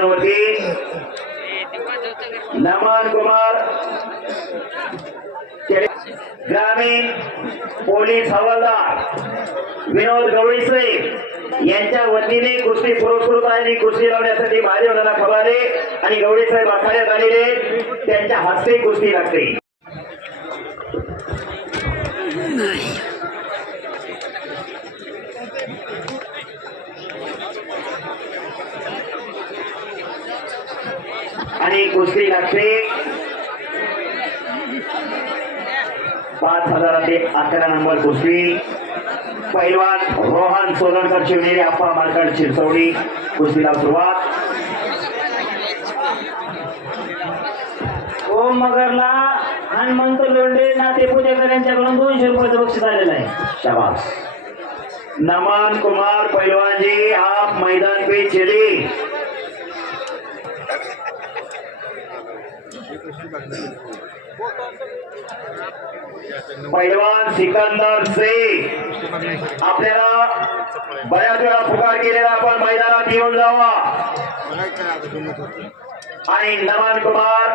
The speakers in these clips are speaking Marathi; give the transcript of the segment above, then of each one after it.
मैदानावरती नमन कुमार ग्रामीण पोलीस हवालदार विनोद गवळीसे यांच्या वतीने कुस्ती पुरस्कृत आणि कुस्ती लावण्यासाठी महादेवनाना खवाले आणि गवळी साहेब आखाड्यात आलेले त्यांच्या हस्ते कुस्ती लागते. आणि कुस्ती लागते 5000 ते 11 नंबर कुस्ती. पैलवान रोहन सोलनकर शिवनेरी अप्पा मालकड शिरसवडी कुस्तीला सुरुवात. ओम मगरला हनुमंत लोंढे नाते पूजेकर यांच्याकडून 200 रुपयाचं बक्षीस आलेलं आहे. शाबाश. नमन कुमार पहलवान जी आप मैदान पे चले. पहलवान सिकंदर शेख आपल्याला बऱ्याच वेळा पुकार केलेला आपण मैदानात येऊन जावा. आणि नमन कुमार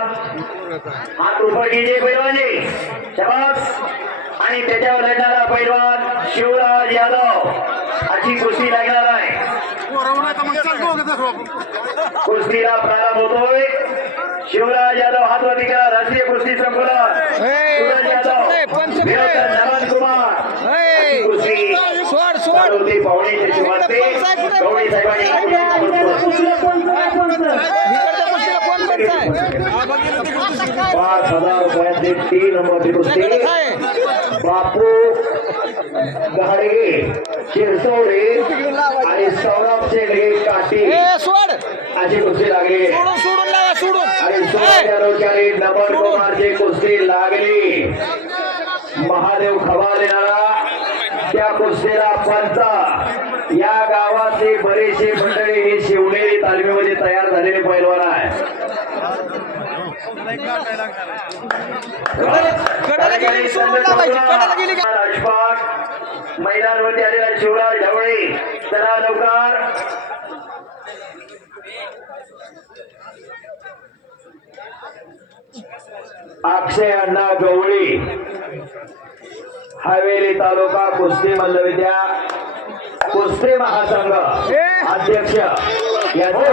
हात उपर कीजिए पहलवान शाबाश. आणि त्याच्यावर लढणारा पहलवान शिवराज यादव अशी कुस्ती लागणार आहे. कुस्तीला प्रारंभ होतोय. शिवराज यादव हातवरती करा. राष्ट्रीय कुस्ती संकुलन शिवराज यादव विरुद्ध नमन कुमार कुस्ती होती. पाहुण्याची वाजते. गवळी साहेबांनी 5000 रुपयाचे 3 नंबरची कुस्ती बापू गहाडगे शिरसवडे आणि सौरभ शेंडगे काठी अशी कुस्ती लागली. आणि शिवराज यादवची नमन कुमारची कुस्ती लागली. महादेव खवाले त्या कुस्तीला पंच या गावातले बरेचसे मंडळी हे शिवनेरी तालमीमध्ये तयार झालेले पैलवान आहे. मैदानावरती आलेला शिवराज ढवळे चला लवकर. अक्षय अण्णा गवळी हवेली तालुका कुस्ती मल्लविद्या कुस्ती महासंघ अध्यक्ष यांच्या